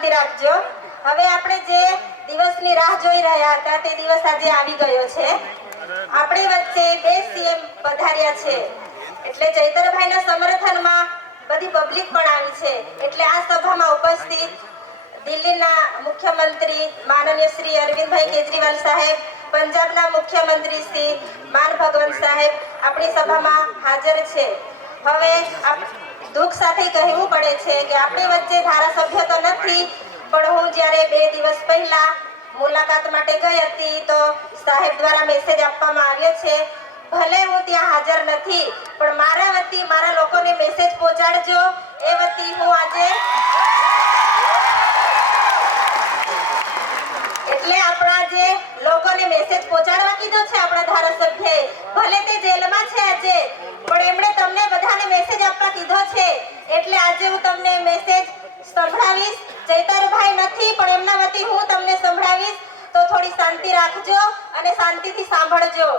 શાંતિ રાખજો। હવે આપણે જે દિવસની રાહ જોઈ રહ્યા હતા તે દિવસ આજે આવી ગયો છે। આપણી વચ્ચે બે સીએમ પધાર્યા છે, એટલે ચૈતરભાઈના સમર્થનમાં બધી પબ્લિક પણ આવી છે। એટલે આ સભામાં ઉપસ્થિત દિલ્હીના મુખ્યમંત્રી માનનીય શ્રી અરવિંદભાઈ કેજરીવાલ સાહેબ, પંજાબના મુખ્યમંત્રી શ્રી માન ભગવંત સાહેબ આપણી સભામાં હાજર છે। હવે દુઃખ સાથે કહેવું પડે છે કે આપણી વચ્ચે ધારાસભ્ય તો નથી, પણ હું જ્યારે 2 દિવસ પહેલા મુલાકાત માટે ગઈ હતી તો સાહેબ દ્વારા મેસેજ આપવામાં આવ્યો છે, ભલે હું ત્યાં હાજર નથી પણ મારા વતી મારા લોકોને મેસેજ પહોંચાડજો। એ વતી હું આજે એટલે આપણા જે લોકોને મેસેજ પહોંચાડવા કીધો છે આપણા ધારાસભ્યએ, ભલે તે જેલમાં છે આજે, પણ એમણે તમને બધાને મેસેજ આપવા કીધો છે। એટલે આજે હું તમને મેસેજ સંભળાવીશ। ચૈતરભાઈ નથી પણ એમના વતી હું તમને સંભળાવીશ, તો થોડી શાંતિ રાખજો અને શાંતિથી સાંભળજો।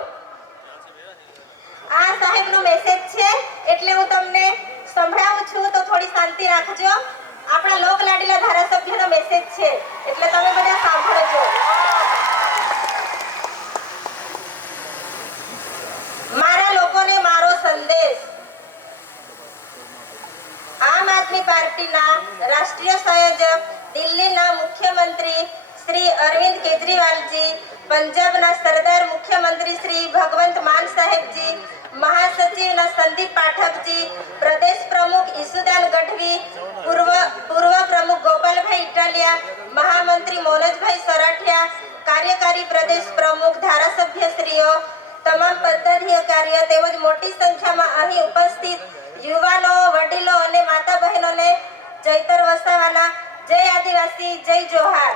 આ સાહેબનો મેસેજ છે એટલે હું તમને સંભળાવું છું, તો થોડી શાંતિ રાખજો। આપણા લોક લાડીલા ધારાસભ્યનો મેસેજ છે એટલે તમે બધા સાંભળજો। મારા લોકોને મારો સંદેશ। આમ આદમી પાર્ટીના રાષ્ટ્રીય સંયોજક દિલ્હીના મુખ્યમંત્રી શ્રી અરવિંદ કેજરીવાલજી, પંજાબના સરદાર મુખ્યમંત્રી શ્રી ભગવંત માન સાહેબજી, મહાસચિવના સંદીપ પાઠકજી, પ્રદેશ પ્રમુખ ઈસુદાન ગઢવી, પૂર્વ પ્રમુખ ગોપાલભાઈ ઇટાલિયા, મહામંત્રી મોનજભાઈ સરાઠિયા, કાર્યકારી પ્રદેશ પ્રમુખ, ધારાસભ્યશ્રીઓ, તમામ પદાધિકારીઓ તેમજ મોટી સંખ્યામાં અહીં ઉપસ્થિત યુવાનો, વડીલો અને માતા બહેનોને ચૈતર વસાવાના જય આદિવાસી, જય જોહાર।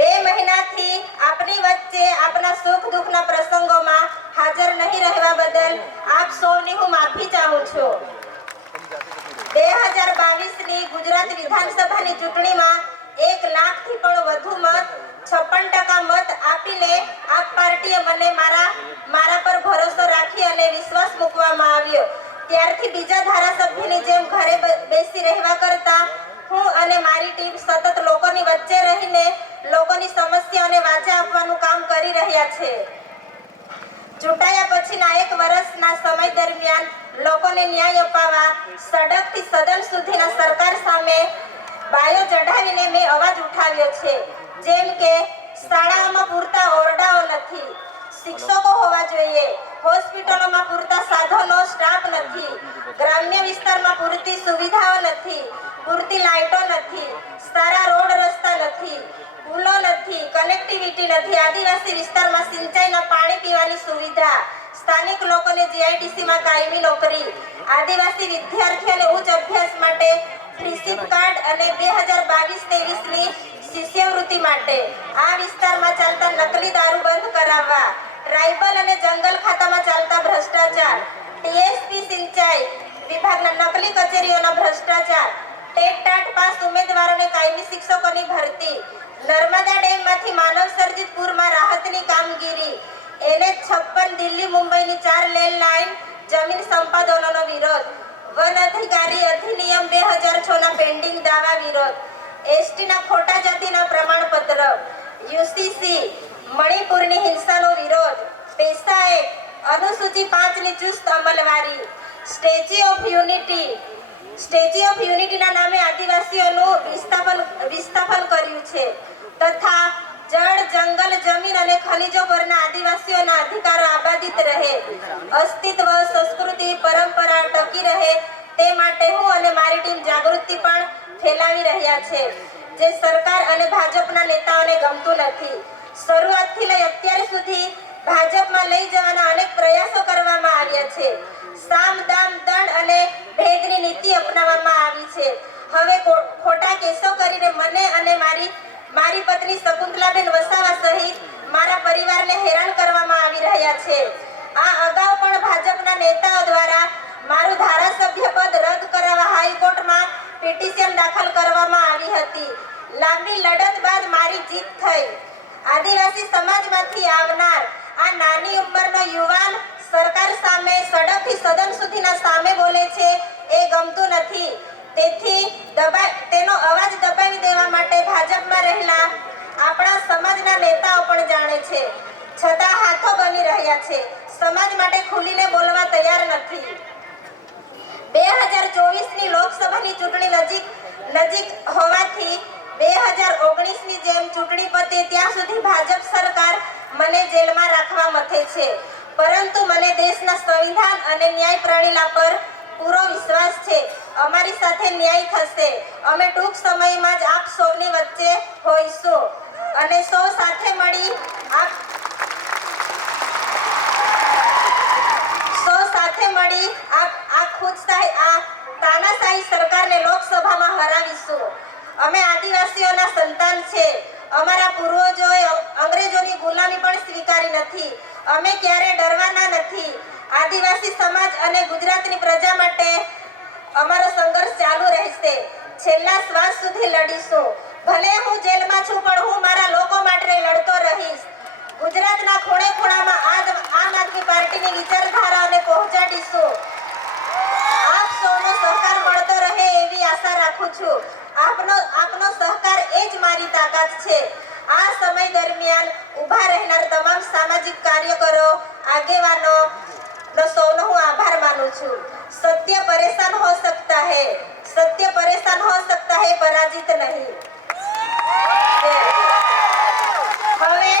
2 મહિનાથી આપની વચ્ચે આપના સુખ દુઃખના પ્રસંગોમાં હાજર નહીં રહેવા બદલ આપ સૌની હું માફી ચાહું છું। 2022ની ગુજરાત વિધાનસભાની ચૂંટણીમાં 1 લાખથી પણ વધુ મત, 56% મત આપીને આપ પાર્ટીએ મને મારા પર ભરોસો રાખી અને વિશ્વાસ મૂકવામાં આવ્યો। ત્યારથી બીજા ધારાસભ્યની જેમ ઘરે બેસી રહેવા કરતા હું અને મારી ટીમ સતત લોકોની વચ્ચે રહીને લોકોની સમસ્યાઓને વાચા આપવાનું કામ કરી રહ્યા છે। ચૂંટાયા પછીના 1 વર્ષના સમય દરમિયાન લોકોને ન્યાય અપાવવા સડકથી સદન સુધીના સરકાર સામે બાયો ચઢાવીને મેં અવાજ ઉઠાવ્યો છે। જેમ કે શાળાઓમાં પૂરતા ઓરડાઓ નથી, શિક્ષકો હોવા જોઈએ, હોસ્પિટલોમાં પૂરતા સાધનો, સ્ટાફ નથી, ગ્રામ્ય વિસ્તારમાં પૂરતી સુવિધાઓ નથી, પૂરતી લાઇટો નથી, સારા રોડ રસ્તા નથી, પુલો નથી, કનેક્ટિવિટી નથી, આદિવાસી વિસ્તારમાં સિંચાઈના પાણી પીવાની સુવિધા, સ્થાનિક લોકોને જીઆઈડીસીમાં કાયમી નોકરી, આદિવાસી વિદ્યાર્થીઓને ઉચ્ચ અભ્યાસ માટે ફ્રીશીપ કાર્ડ અને 2022-23ની શિષ્યવૃત્તિ માટે આ વિસ્તારમાં ચાલતા નકલી દારૂ બંધ કરાવવા, ટ્રાઇબલ અને જંગલ ખાતામાં ચાલતા ભ્રષ્ટાચાર, ટીએસપી સિંચાઈ વિભાગના નકલી કચેરીઓના ભ્રષ્ટાચાર, ટેટ-ટાટ પાસ ઉમેદવારોને કાયમી શિક્ષકોની ભરતી, નર્મદા ડેમમાંથી માનવ સર્જિત પૂરમાં રાહતની કામગીરી, NH56 દિલ્હી મુંબઈની 4 લેન લાઇન જમીન સંપાદનોનો વિરોધ, વન અધિકારી અધિનિયમ 2006ના પેન્ડિંગ દાવા વિરોધ, એસટીના ખોટા જાતિના પ્રમાણપત્ર, યુસીસી, મણિપુરની હિંસાનો વિરોધ, પેસા એક્ટ, અનુસૂચિ 5ની ચુસ્ત અમલવારી, સ્ટેચ્યુ ઓફ યુનિટીના નામે આદિવાસીઓનું વિસ્થાપન કર્યું છે તથા જળ, જંગલ, જમીન અને ખનિજો પરના આદિવાસીઓના અધિકારો આબાદિત રહે, અસ્તિત્વ, સંસ્કૃતિ, પરંપરા ટકી રહે તે માટે હું અને મારી ટીમ જાગૃતિ પણ ફેલાવી રહ્યા છે, જે સરકાર અને ભાજપના નેતાઓને ગમતું નથી। શરૂઆતથી લઈ અત્યાર સુધી ભાજપમાં લઈ જવાના અનેક પ્રયાસો કરવામાં આવ્યા છે। સામ, દામ, દંડ અને ભેદની નીતિ અપનાવવામાં આવી છે। હવે ખોટા કેસો કરીને મને અને મારી પત્ની શકુંતલાબેન વસાવા સહિત મારા પરિવારને હેરાન કરવામાં આવી રહ્યા છે। આ અગાઉ પણ ભાજપના નેતાઓ દ્વારા મારું ધારાસભ્ય પદ રદ કરાવવા હાઈકોર્ટમાં પિટિશન દાખલ કરવામાં આવી હતી। લાંબી લડત બાદ મારી જીત થઈ। આદિવાસી સમાજમાંથી આવનાર આ નાની ઉંમરનો યુવાન સરકાર સામે સડકથી સદન સુધીના સામે બોલે છે, એ ગમતું નથી। તેથી તેનો અવાજ દબાવી દેવા માટે ભાજપમાં રહેલા આપણા સમાજના નેતાઓ પણ જાણે છે, છતાં હાથો બની રહ્યા છે, સમાજ માટે ખુલીને બોલવા તૈયાર નથી. 2024ની લોકસભાની ચૂંટણી નજીક હોવાથી 2019ની જેમ ચૂંટણી પતે ત્યાં સુધી ભાજપ સરકાર મને જેલમાં રાખવા મથે છે, પરંતુ મને દેશના સંવિધાન અને ન્યાય પ્રણાલી પર પૂરો વિશ્વાસ છે. અમારી સાથે ન્યાય થશે. અમે ટૂંક સમયમાં જ આપ સૌની વચ્ચે હોઈશું અને સૌ સાથે મળી આ તાનાશાહી સરકારને લોકસભામાં હરાવીશું. અમે આદિવાસીઓના સંતાન છે. અમારા પૂર્વજોએ અંગ્રેજોની ગુલામી પણ સ્વીકારી નથી. અમે ક્યારે ડરવાના નથી. આદિવાસી સમાજ અને ગુજરાતની પ્રજા માટે અમારો સંઘર્ષ ચાલુ રહેશે. છેલ્લા શ્વાસ સુધી લડીશું. ભલે હું જેલમાં છું, પણ હું મારા લોકો માટે લડતો રહીશ. ગુજરાતના ખૂણે ખૂણામાં આમ આદમી પાર્ટીની વિચારધારાને પહોંચાડીશું. આપ સૌનો સહકાર મળતો રહે એવી આશા રાખું છું. આપનો સહકાર એ જ મારી તાકાત છે. આ સમય દરમિયાન ઊભા રહેનાર તમામ સામાજિક કાર્યકરો, આગેવાનો સૌનો હું આભાર માનું છું. સત્ય પરેશાન હો सकता है, सत्य परेशान हो सकता है, पराजित नहीं. હવે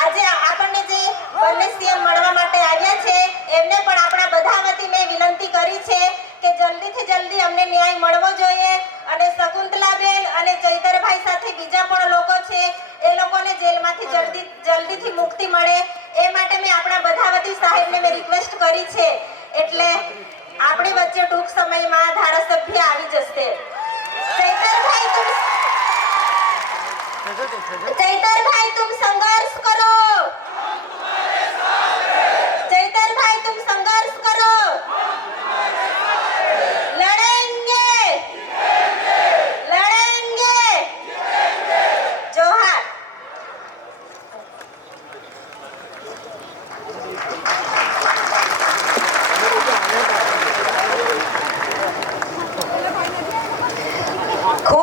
આજે આપણને જે બંને સીએમ મળવા માટે આવ્યા છે એમને પણ આપણા બધા વતી મેં વિનંતી કરી છે કે જલ્દીથી જલ્દી અમને ન્યાય મળવો જોઈએ અને શકુંતલાબેન અને ચૈતરભાઈ સાથે બીજા પણ લોકો છે એ લોકોને જેલમાંથી જલ્દીથી મુક્તિ મળે એ માટે મેં આપણા બધા વતી સાહેબને મેં રિક્વેસ્ટ કરી છે. એટલે આપણી વચ્ચે ટૂંક સમયમાં ધારાસભ્ય આવી જશે. चैतरभाई तुम संघर्ष करो.